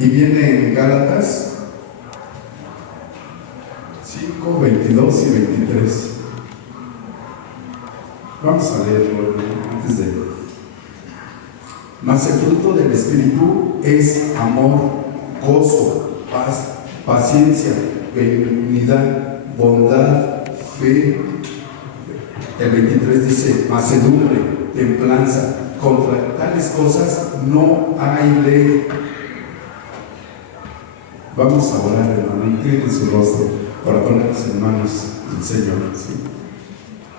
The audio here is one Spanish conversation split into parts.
Y viene en Gálatas 5, 22 y 23. Vamos a leerlo antes de... Mas el fruto del Espíritu es amor, gozo, paz, paciencia, benignidad, bondad, fe. El 23 dice, mansedumbre, templanza. Contra tales cosas no hay ley. Vamos a orar, hermano, incline su rostro para ponernos en manos del Señor. ¿Sí?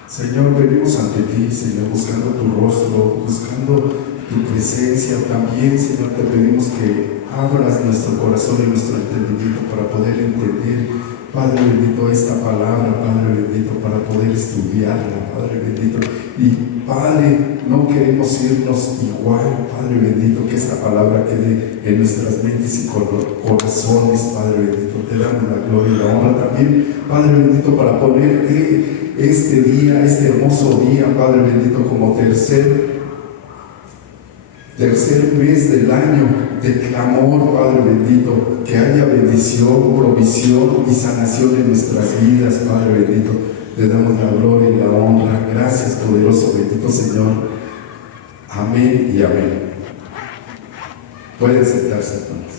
Señor, venimos ante ti, Señor, buscando tu rostro, buscando tu presencia. También, Señor, te pedimos que abras nuestro corazón y nuestro entendimiento para poder entender, Padre bendito, esta palabra, Padre bendito, para poder estudiarla, Padre bendito. Y Padre, no queremos irnos igual, Padre bendito, que esta palabra quede en nuestras mentes y corazones, Padre bendito. Te damos la gloria y la honra también, Padre bendito, para poner este día, este hermoso día, Padre bendito, como tercer mes del año de clamor, Padre bendito, que haya bendición, provisión y sanación en nuestras vidas, Padre bendito. Te damos la gloria y la honra. Gracias, poderoso, bendito Señor. Amén y amén. Pueden sentarse, hermanos.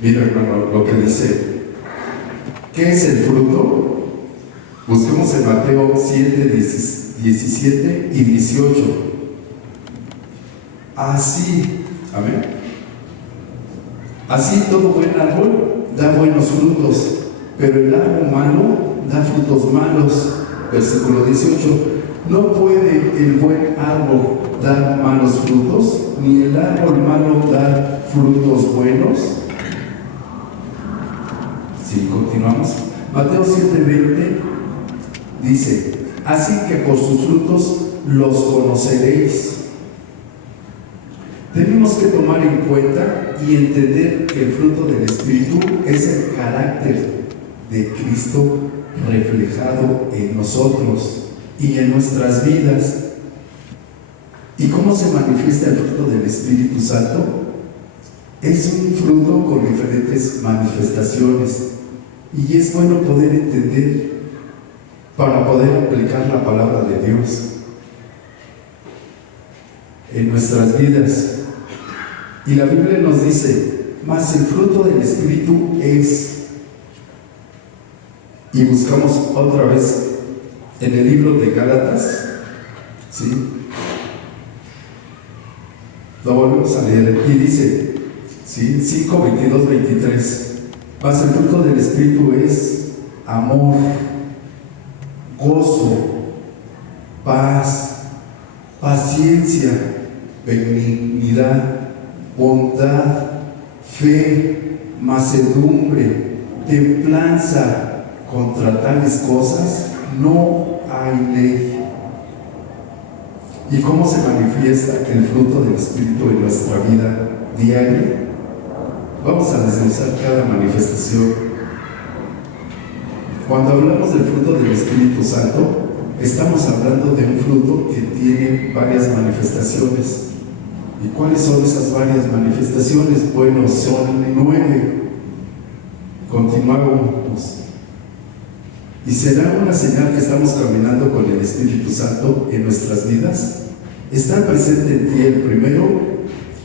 Mira, hermano, lo que dice. ¿Qué es el fruto? Busquemos en Mateo 7, 17 y 18. Así, amén. Así todo buen árbol da buenos frutos, pero el árbol malo da frutos malos. Versículo 18. No puede el buen árbol dar malos frutos, ni el árbol malo dar frutos buenos. Sí, continuamos. Mateo 7:20 dice, así que por sus frutos los conoceréis. Tenemos que tomar en cuenta y entender que el fruto del Espíritu es el carácter de Cristo reflejado en nosotros y en nuestras vidas. ¿Y cómo se manifiesta el fruto del Espíritu Santo? Es un fruto con diferentes manifestaciones. Y es bueno poder entender para poder aplicar la palabra de Dios en nuestras vidas. Y la Biblia nos dice, mas el fruto del Espíritu es, y buscamos otra vez en el libro de Gálatas, ¿sí? Lo volvemos a leer y dice, ¿sí? 5, 22, 23. Mas el fruto del Espíritu es amor, gozo, paz, paciencia, benignidad, bondad, fe, mansedumbre, templanza. Contra tales cosas no hay ley. ¿Y cómo se manifiesta el fruto del Espíritu en nuestra vida diaria? Vamos a desglosar cada manifestación. Cuando hablamos del fruto del Espíritu Santo, estamos hablando de un fruto que tiene varias manifestaciones. ¿Y cuáles son esas varias manifestaciones? Bueno, son 9. Continuamos. ¿Y será una señal que estamos caminando con el Espíritu Santo en nuestras vidas? Está presente en ti. El primero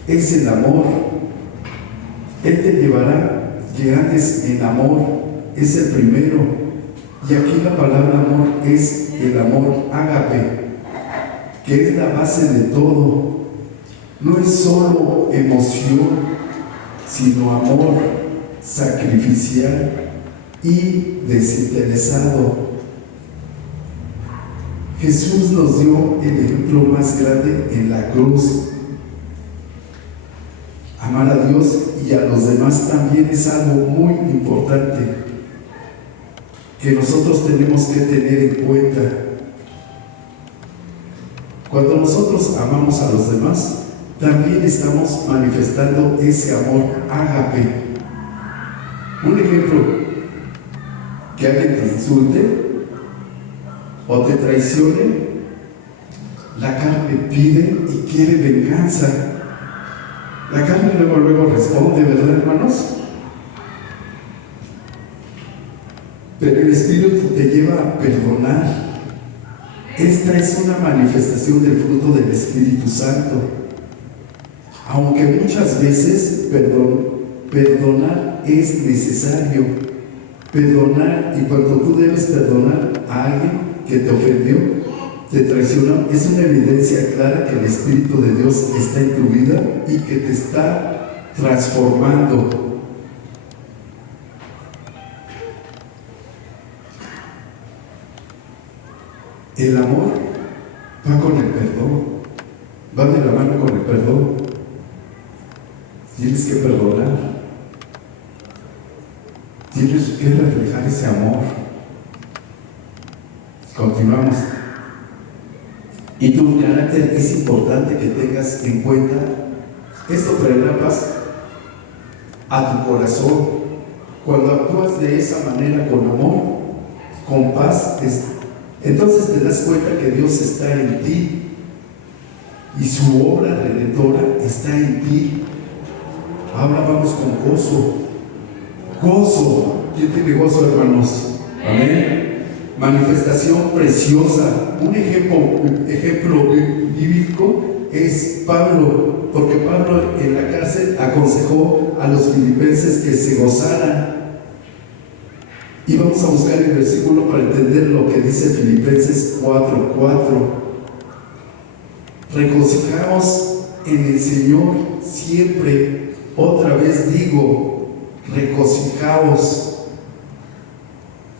es el amor. Él te llevará que andes en amor, es el primero. Y aquí la palabra amor es el amor ágape, que es la base de todo. No es solo emoción, sino amor sacrificial y desinteresado. Jesús nos dio el ejemplo más grande en la cruz. Amar a Dios y a los demás también es algo muy importante que nosotros tenemos que tener en cuenta. Cuando nosotros amamos a los demás, también estamos manifestando ese amor ágape. Un ejemplo, que alguien te insulte o te traicione, la carne pide y quiere venganza. La carne luego responde, ¿verdad, hermanos? Pero el Espíritu te lleva a perdonar. Esta es una manifestación del fruto del Espíritu Santo. Aunque muchas veces perdonar es necesario. Perdonar, y cuando tú debes perdonar a alguien que te ofendió, te traicionó, es una evidencia clara que el Espíritu de Dios está en tu vida y que te está transformando. El amor va con el perdón, va de la mano con el perdón. Tienes que perdonar, tienes que reflejar ese amor. Continuamos. Y tu carácter es importante que tengas en cuenta. Esto traerá paz a tu corazón. Cuando actúas de esa manera, con amor, con paz, entonces te das cuenta que Dios está en ti y su obra redentora está en ti. Ahora vamos con gozo. Gozo. ¿Quién tiene gozo, hermanos? Amén. Manifestación preciosa. Un ejemplo bíblico es Pablo, porque Pablo en la cárcel aconsejó a los filipenses que se gozaran. Y vamos a buscar el versículo para entender lo que dice Filipenses 4:4. Regocijaos en el Señor siempre. Otra vez digo, regocijaos.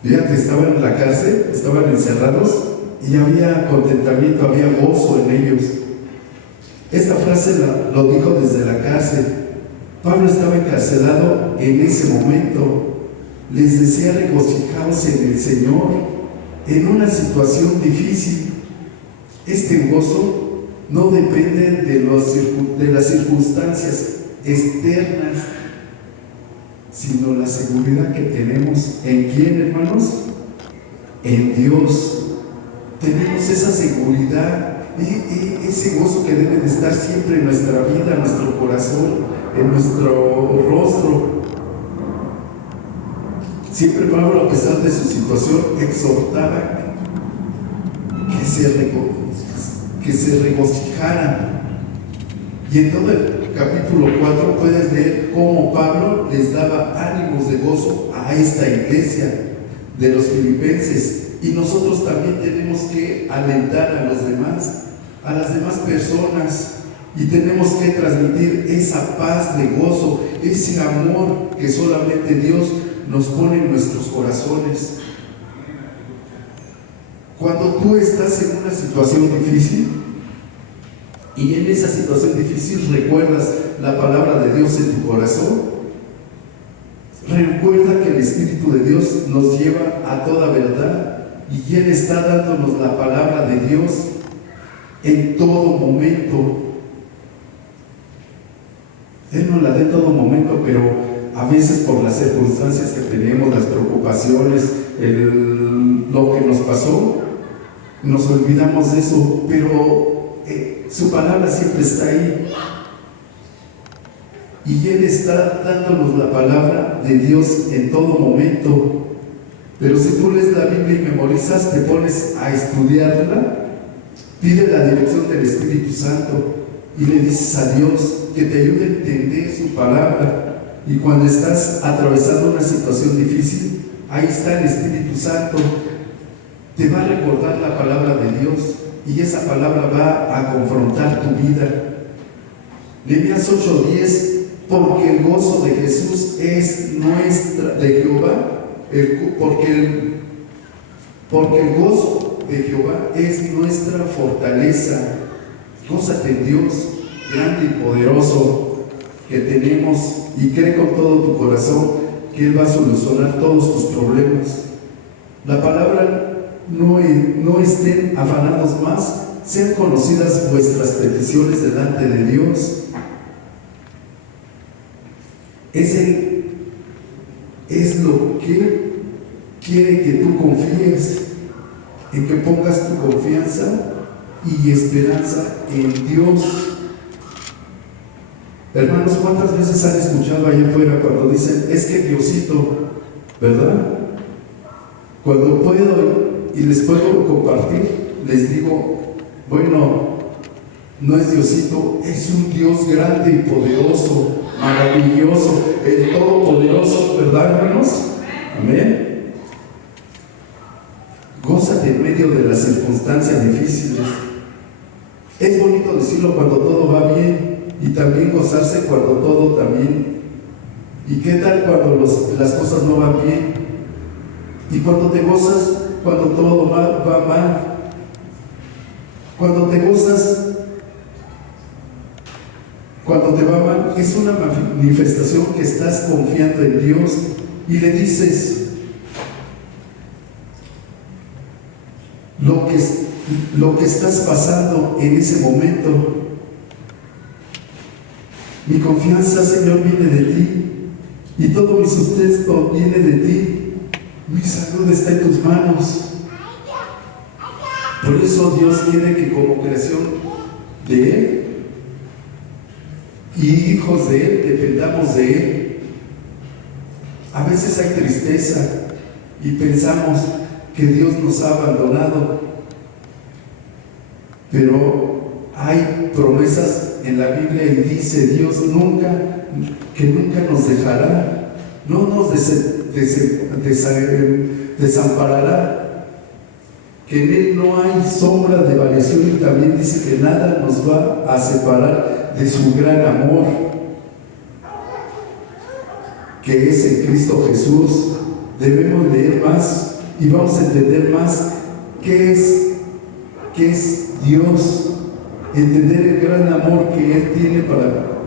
Fíjate, estaban en la cárcel, estaban encerrados y había contentamiento, había gozo en ellos. Esta frase lo dijo desde la cárcel. Pablo estaba encarcelado en ese momento. Les decía, regocijaos en el Señor en una situación difícil. Este gozo no depende de las circunstancias externas, sino la seguridad que tenemos. ¿En quién, hermanos? En Dios. Tenemos esa seguridad, ese gozo que debe de estar siempre en nuestra vida, en nuestro corazón, en nuestro rostro. Siempre Pablo, a pesar de su situación, exhortaba que se regocijaran. Y en todo el capítulo 4 puedes leer cómo Pablo les daba ánimos de gozo a esta iglesia de los filipenses. Y nosotros también tenemos que alentar a los demás, a las demás personas, y tenemos que transmitir esa paz de gozo, ese amor que solamente Dios nos pone en nuestros corazones. Cuando tú estás en una situación difícil y en esa situación difícil recuerdas la palabra de Dios en tu corazón, recuerda que el Espíritu de Dios nos lleva a toda verdad y Él está dándonos la palabra de Dios en todo momento. Él nos la da en todo momento, pero a veces por las circunstancias que tenemos, las preocupaciones, lo que nos pasó, nos olvidamos de eso, pero su palabra siempre está ahí. Y Él está dándonos la palabra de Dios en todo momento. Pero si tú lees la Biblia y memorizas, te pones a estudiarla, pide la dirección del Espíritu Santo y le dices a Dios que te ayude a entender su palabra. Y cuando estás atravesando una situación difícil, ahí está el Espíritu Santo, te va a recordar la palabra de Dios y esa palabra va a confrontar tu vida. Nehemías 8:10, porque el gozo de Jesús es nuestra, de Jehová, porque el gozo de Jehová es nuestra fortaleza. Gózate en Dios, grande y poderoso, que tenemos, y cree con todo tu corazón que Él va a solucionar todos tus problemas. La palabra, no estén afanados más, sean conocidas vuestras peticiones delante de Dios. Es lo que quiere que tú confíes. en que pongas tu confianza y esperanza en Dios. Hermanos, ¿cuántas veces han escuchado allá afuera cuando dicen, es que Diosito, ¿verdad? Cuando puedo y les puedo compartir, les digo, bueno, no es Diosito, es un Dios grande y poderoso, maravilloso, el Todopoderoso, ¿verdad, hermanos? Amén. Gózate en medio de las circunstancias difíciles. Es bonito decirlo cuando todo va bien y también gozarse cuando todo también. ¿Y qué tal cuando las cosas no van bien? Y cuando te gozas, cuando todo va mal. Cuando te gozas, cuando te va mal, es una manifestación que estás confiando en Dios y le dices lo que estás pasando en ese momento. Mi confianza, Señor, viene de ti y todo mi sustento viene de ti. Mi salud está en tus manos. Por eso Dios quiere que como creación de Él y hijos de Él dependamos de Él. A veces hay tristeza y pensamos que Dios nos ha abandonado, pero hay promesas en la Biblia y dice Dios que nunca nos dejará, no nos desamparará, que en Él no hay sombra de variación, y también dice que nada nos va a separar de su gran amor que es en Cristo Jesús. Debemos leer más y vamos a entender más qué es Dios, entender el gran amor que Él tiene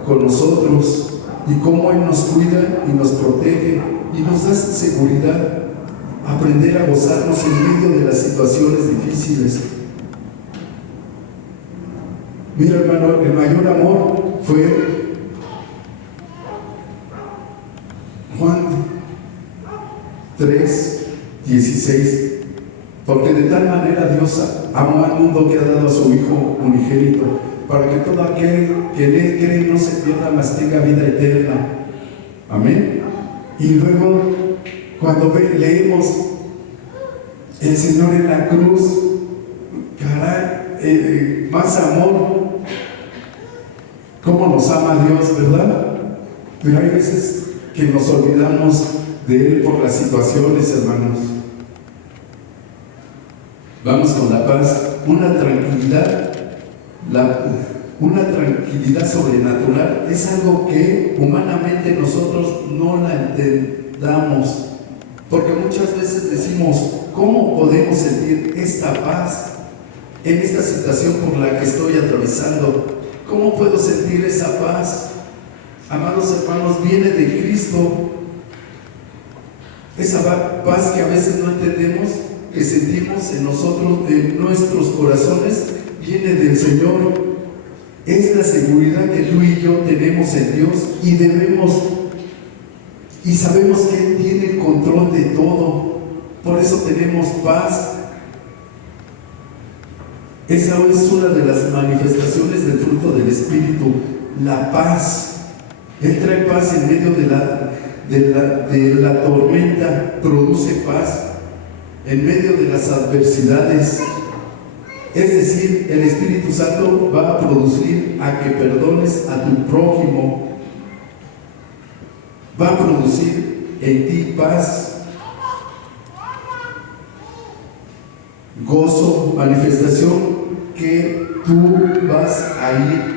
con nosotros y cómo Él nos cuida y nos protege y nos da seguridad. Aprender a gozarnos en medio de las situaciones difíciles. Mira, hermano, el mayor amor fue Juan 3:16, porque de tal manera Dios amó al mundo que ha dado a su Hijo unigénito, para que todo aquel que en Él cree no se pierda, mas tenga vida eterna. Amén. Y luego, cuando leemos el Señor en la cruz, caray, más amor, cómo nos ama Dios, ¿verdad? Pero hay veces que nos olvidamos de Él por las situaciones, hermanos. Vamos con la paz, una tranquilidad sobrenatural. Es algo que humanamente nosotros no la entendamos, porque muchas veces decimos, ¿cómo podemos sentir esta paz en esta situación por la que estoy atravesando? ¿Cómo puedo sentir esa paz? Amados hermanos, viene de Cristo. Esa paz que a veces no entendemos, que sentimos en nosotros, en nuestros corazones, viene del Señor. Es la seguridad que tú y yo tenemos en Dios y sabemos que Él tiene el control de todo. Por eso tenemos paz. Esa es una de las manifestaciones del fruto del Espíritu, la paz. Él trae paz en medio de la tormenta, produce paz en medio de las adversidades. Es decir, el Espíritu Santo va a producir a que perdones a tu prójimo, va a producir en ti paz, gozo, manifestación que tú vas a ir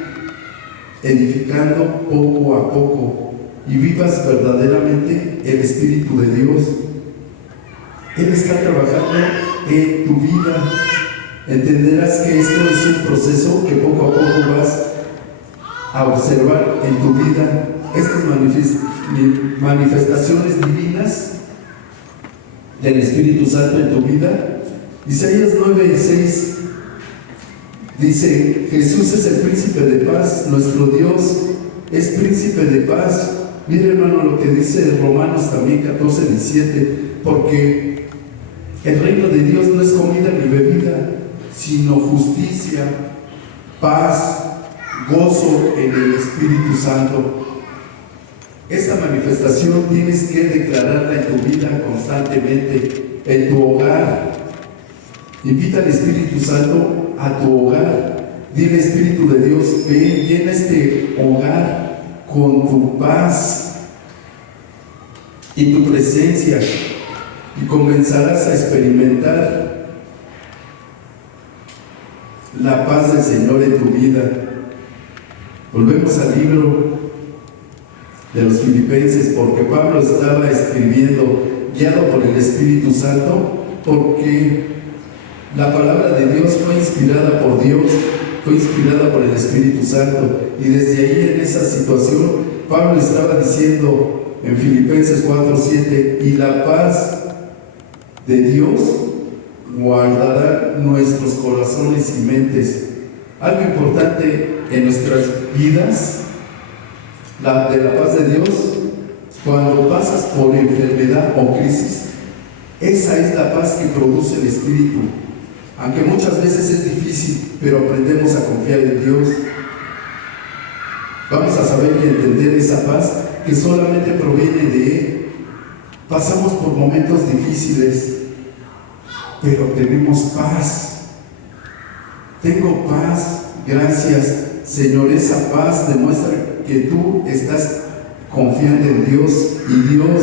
edificando poco a poco y vivas verdaderamente el Espíritu de Dios. Él está trabajando en tu vida. Entenderás que esto es un proceso que poco a poco vas a observar en tu vida. Estas manifestaciones divinas del Espíritu Santo en tu vida. Isaías 9:6 dice: Jesús es el príncipe de paz, nuestro Dios es príncipe de paz. Mira, hermano, lo que dice Romanos también 14:17, porque El reino de Dios no es comida ni bebida, sino justicia, paz, gozo en el Espíritu Santo. Esta manifestación tienes que declararla en tu vida constantemente, en tu hogar. Invita al Espíritu Santo a tu hogar. Dile: Espíritu de Dios, ven, llena este hogar con tu paz y tu presencia, y comenzarás a experimentar la paz del Señor en tu vida. Volvemos al libro de los Filipenses, porque Pablo estaba escribiendo guiado por el Espíritu Santo, porque la palabra de Dios fue inspirada por Dios, fue inspirada por el Espíritu Santo, y desde ahí, en esa situación, Pablo estaba diciendo en Filipenses 4:7: y la paz de Dios guardará nuestros corazones y mentes. Algo importante en nuestras vidas, de la paz de Dios, cuando pasas por enfermedad o crisis, esa es la paz que produce el Espíritu. Aunque muchas veces es difícil, pero aprendemos a confiar en Dios. Vamos a saber y entender esa paz que solamente proviene de Él. Pasamos por momentos difíciles, pero tenemos paz. Tengo paz, gracias, Señor. Esa paz demuestra que tú estás confiando en Dios, y Dios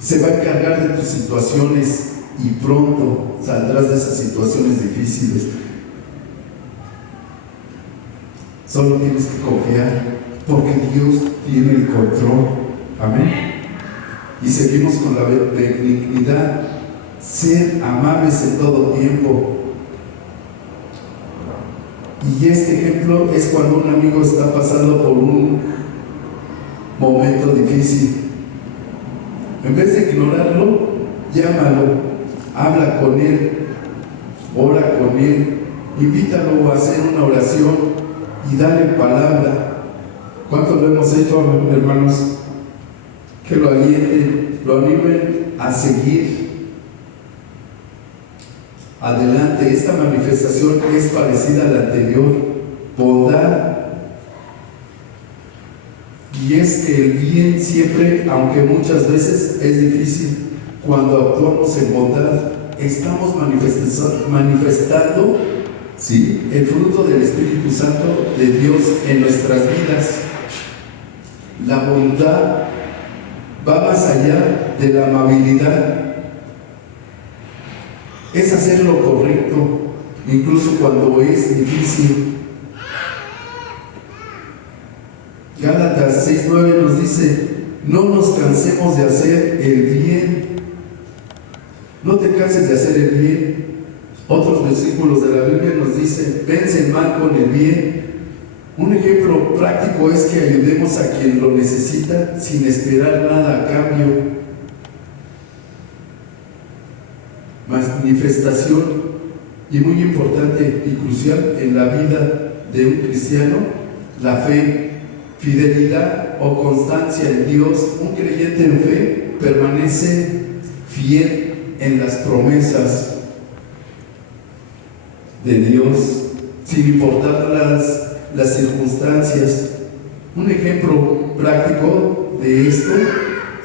se va a encargar de tus situaciones, y pronto saldrás de esas situaciones difíciles. Solo tienes que confiar, porque Dios tiene el control. Amén. Y seguimos con la benignidad: ser amables en todo tiempo. Y este ejemplo es cuando un amigo está pasando por un momento difícil. En vez de ignorarlo, llámalo, habla con él, ora con él, invítalo a hacer una oración y dale palabra. ¿Cuánto lo hemos hecho, hermanos? Que lo alienten, lo animen a seguir adelante. Esta manifestación es parecida a la anterior: bondad. Y es que el bien siempre, aunque muchas veces es difícil, cuando actuamos en bondad, estamos manifestando, ¿sí?, el fruto del Espíritu Santo de Dios en nuestras vidas. La bondad va más allá de la amabilidad. Es hacer lo correcto, incluso cuando es difícil. Gálatas 6:9 nos dice: no nos cansemos de hacer el bien. No te canses de hacer el bien. Otros versículos de la Biblia nos dicen: vence el mal con el bien. Un ejemplo práctico es que ayudemos a quien lo necesita sin esperar nada a cambio. Manifestación, y muy importante y crucial en la vida de un cristiano: la fe, fidelidad o constancia en Dios. Un creyente en fe permanece fiel en las promesas de Dios, sin importar las circunstancias. Un ejemplo práctico de esto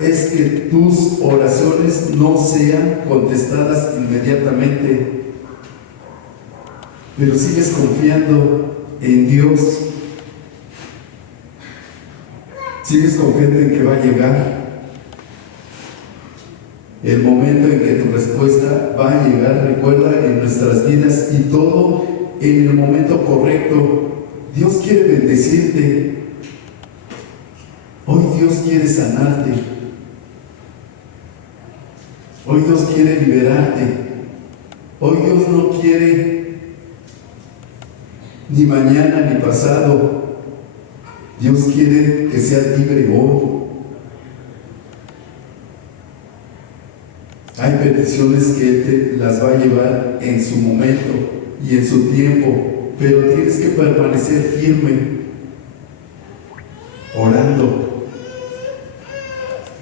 es que tus oraciones no sean contestadas inmediatamente, pero sigues confiando en Dios, sigues confiando en que va a llegar el momento en que tu respuesta va a llegar. Recuerda, en nuestras vidas, y todo en el momento correcto. Dios quiere bendecirte. Hoy Dios quiere sanarte. Hoy Dios quiere liberarte. Hoy Dios no quiere ni mañana ni pasado. Dios quiere que seas libre hoy. Hay peticiones que Él te las va a llevar en su momento y en su tiempo, pero tienes que permanecer firme, orando,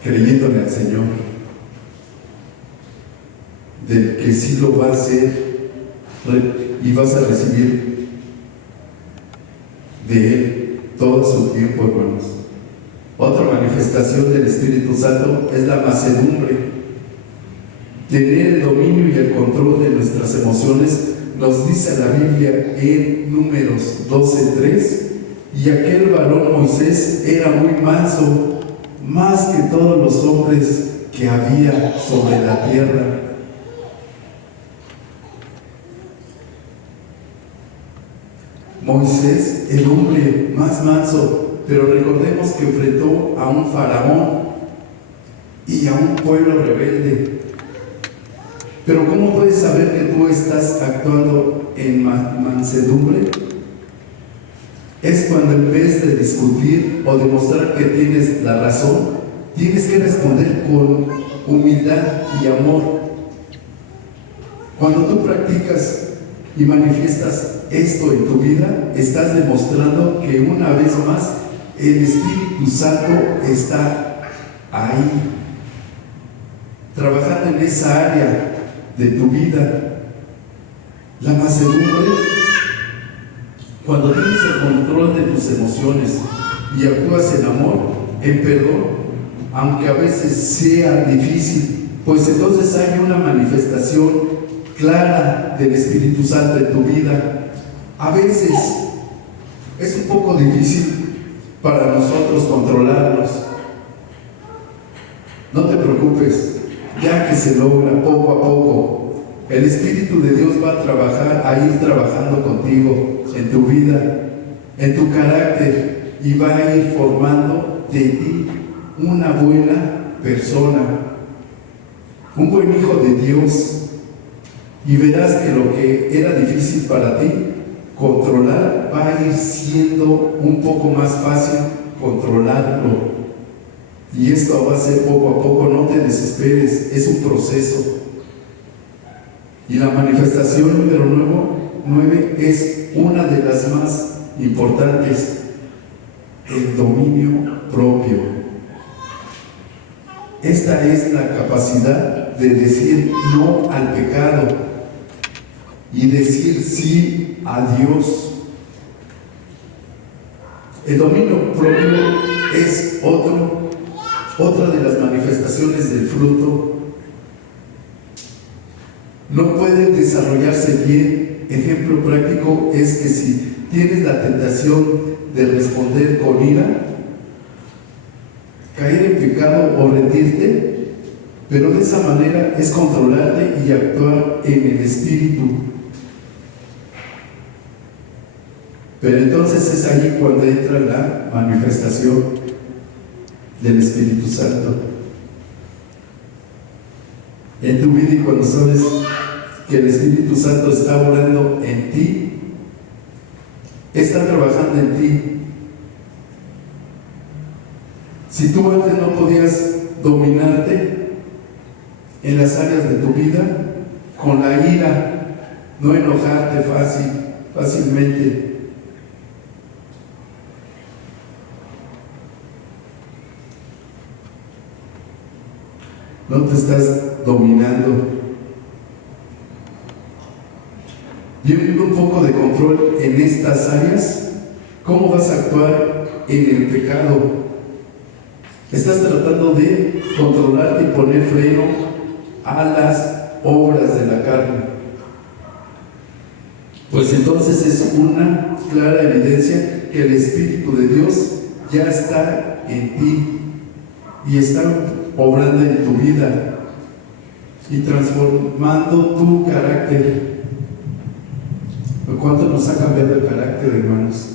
creyéndole al Señor. del que sí lo va a hacer y vas a recibir de Él todo su tiempo, hermanos. Otra manifestación del Espíritu Santo es la mansedumbre. Tener el dominio y el control de nuestras emociones, nos dice la Biblia en Números 12:3, y aquel varón Moisés era muy manso, más que todos los hombres que había sobre la tierra. Moisés, el hombre más manso, pero recordemos que enfrentó a un faraón y a un pueblo rebelde. Pero ¿cómo puedes saber que tú estás actuando en mansedumbre? Es cuando en vez de discutir o demostrar que tienes la razón, tienes que responder con humildad y amor. Cuando tú practicas y manifiestas esto en tu vida, estás demostrando que una vez más el Espíritu Santo está ahí, trabajando en esa área de tu vida. La mansedumbre, cuando tienes el control de tus emociones y actúas en amor, en perdón, aunque a veces sea difícil, pues entonces hay una manifestación clara del Espíritu Santo en tu vida. A veces es un poco difícil para nosotros controlarnos. No te preocupes, ya que se logra poco a poco. El Espíritu de Dios va a trabajar, a ir trabajando contigo en tu vida, en tu carácter, y va a ir formando de ti una buena persona, un buen hijo de Dios. Y verás que lo que era difícil para ti controlar va a ir siendo un poco más fácil controlarlo. Y esto va a ser poco a poco, no te desesperes, es un proceso. Y la manifestación número 9 es una de las más importantes: el dominio propio. Esta es la capacidad de decir no al pecado y decir sí a Dios. El dominio propio es otra de las manifestaciones del fruto. No puede desarrollarse bien. Ejemplo práctico es que si tienes la tentación de responder con ira, caer en pecado o rendirte, pero de esa manera es controlarte y actuar en el Espíritu. Pero entonces es allí cuando entra la manifestación del Espíritu Santo en tu vida, y cuando sabes que el Espíritu Santo está orando en ti, está trabajando en ti. Si tú antes no podías dominarte en las áreas de tu vida, con la ira, no enojarte fácilmente, no te estás dominando. Llevando un poco de control en estas áreas, ¿cómo vas a actuar en el pecado? Estás tratando de controlarte y poner freno a las obras de la carne. Pues entonces es una clara evidencia que el Espíritu de Dios ya está en ti y está obrando en tu vida y transformando tu carácter. ¿Cuánto nos ha cambiado el carácter, hermanos?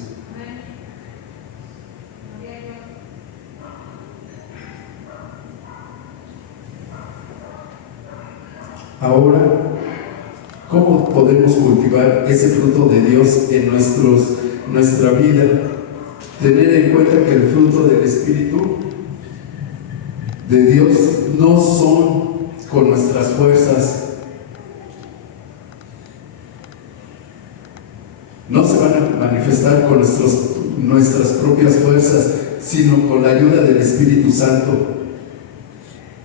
Ahora, ¿cómo podemos cultivar ese fruto de Dios en nuestra vida? Tener en cuenta que el fruto del Espíritu de Dios no son con nuestras fuerzas. No se van a manifestar con nuestras propias fuerzas, sino con la ayuda del Espíritu Santo.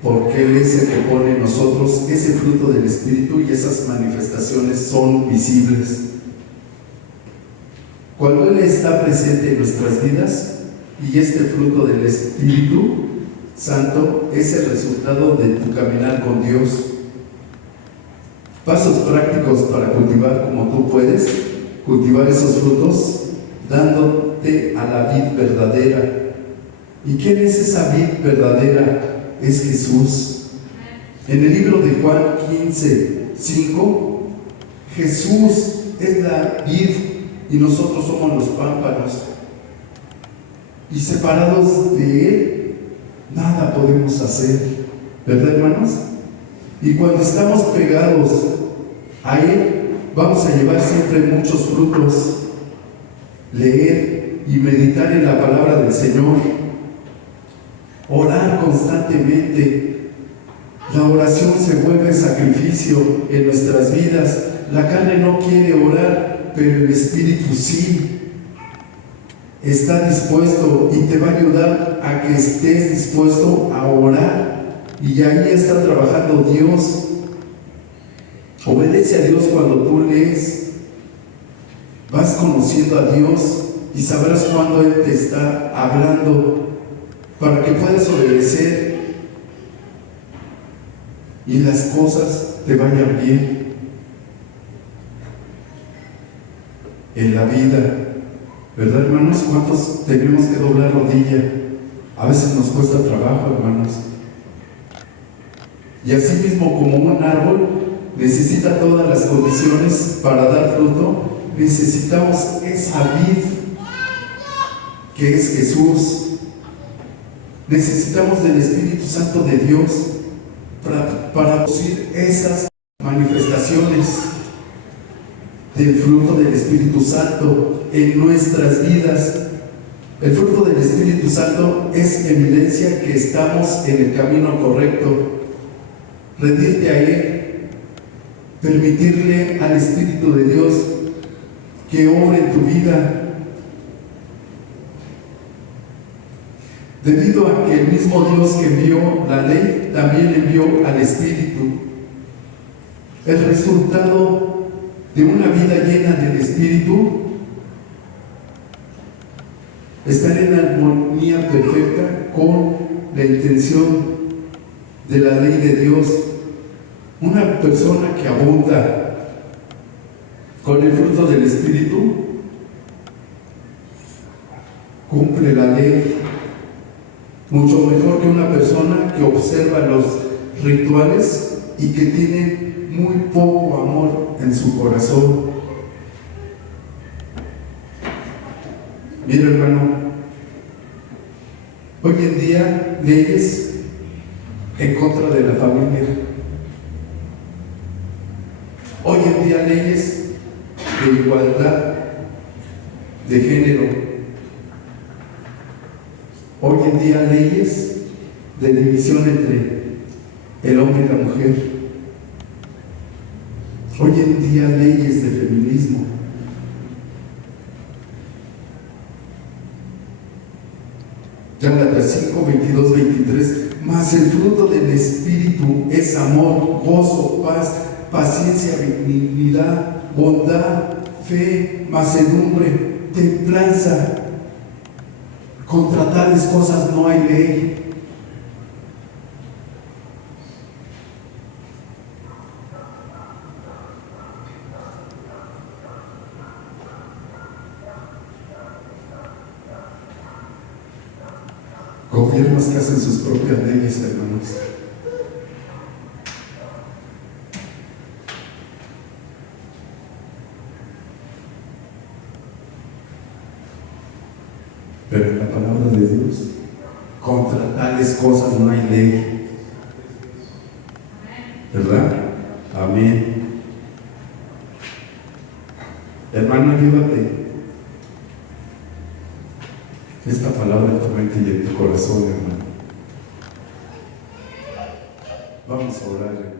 porque Él es el que pone en nosotros ese fruto del Espíritu y esas manifestaciones son visibles. Cuando Él está presente en nuestras vidas y este fruto del Espíritu Santo es el resultado de tu caminar con Dios. Pasos prácticos para cultivar como tú puedes, cultivar esos frutos dándote a la vid verdadera. ¿Y quién es esa vid verdadera? Es Jesús. En el libro de Juan 15:5, Jesús es la vid y nosotros somos los pámpanos. Y separados de Él, nada podemos hacer. ¿Verdad, hermanos? Y cuando estamos pegados a Él, vamos a llevar siempre muchos frutos. Leer y meditar en la palabra del Señor. Orar constantemente. La oración se vuelve sacrificio en nuestras vidas. La carne no quiere orar, pero el Espíritu sí. Está dispuesto y te va a ayudar a que estés dispuesto a orar. Y ahí está trabajando Dios. Obedece a Dios cuando tú lees. Vas conociendo a Dios y sabrás cuándo Él te está hablando para que puedas obedecer y las cosas te vayan bien en la vida. ¿Verdad, hermanos? ¿Cuántos tenemos que doblar rodilla? A veces nos cuesta trabajo, hermanos. Y así mismo como un árbol necesita todas las condiciones para dar fruto, necesitamos esa vid que es Jesús. Necesitamos del Espíritu Santo de Dios para producir esas manifestaciones del fruto del Espíritu Santo en nuestras vidas. El fruto del Espíritu Santo es evidencia que estamos en el camino correcto. Rendirte a Él, permitirle al Espíritu de Dios que obre en tu vida. Debido a que el mismo Dios que envió la ley también envió al Espíritu. El resultado de una vida llena del Espíritu, estar en armonía perfecta con la intención de la ley de Dios. Una persona que abunda con el fruto del Espíritu cumple la ley mucho mejor que una persona que observa los rituales y que tiene muy poco amor en su corazón. Mira, hermano, hoy en día leyes en contra de la familia. Hoy en día leyes de igualdad de género. Hoy en día leyes de división entre el hombre y la mujer. Hoy en día leyes de feminismo. Gálatas 5, 22, 23. Mas el fruto del Espíritu es amor, gozo, paz, paciencia, benignidad, bondad, fe, mansedumbre, templanza. Contra tales cosas no hay ley. Gobiernos que hacen sus propias leyes, hermanos. Pero en la palabra de Dios, contra tales cosas no hay ley. ¿Verdad? Amén. Hermano, llévate esta palabra en tu mente y en tu corazón, hermano. Vamos a orar.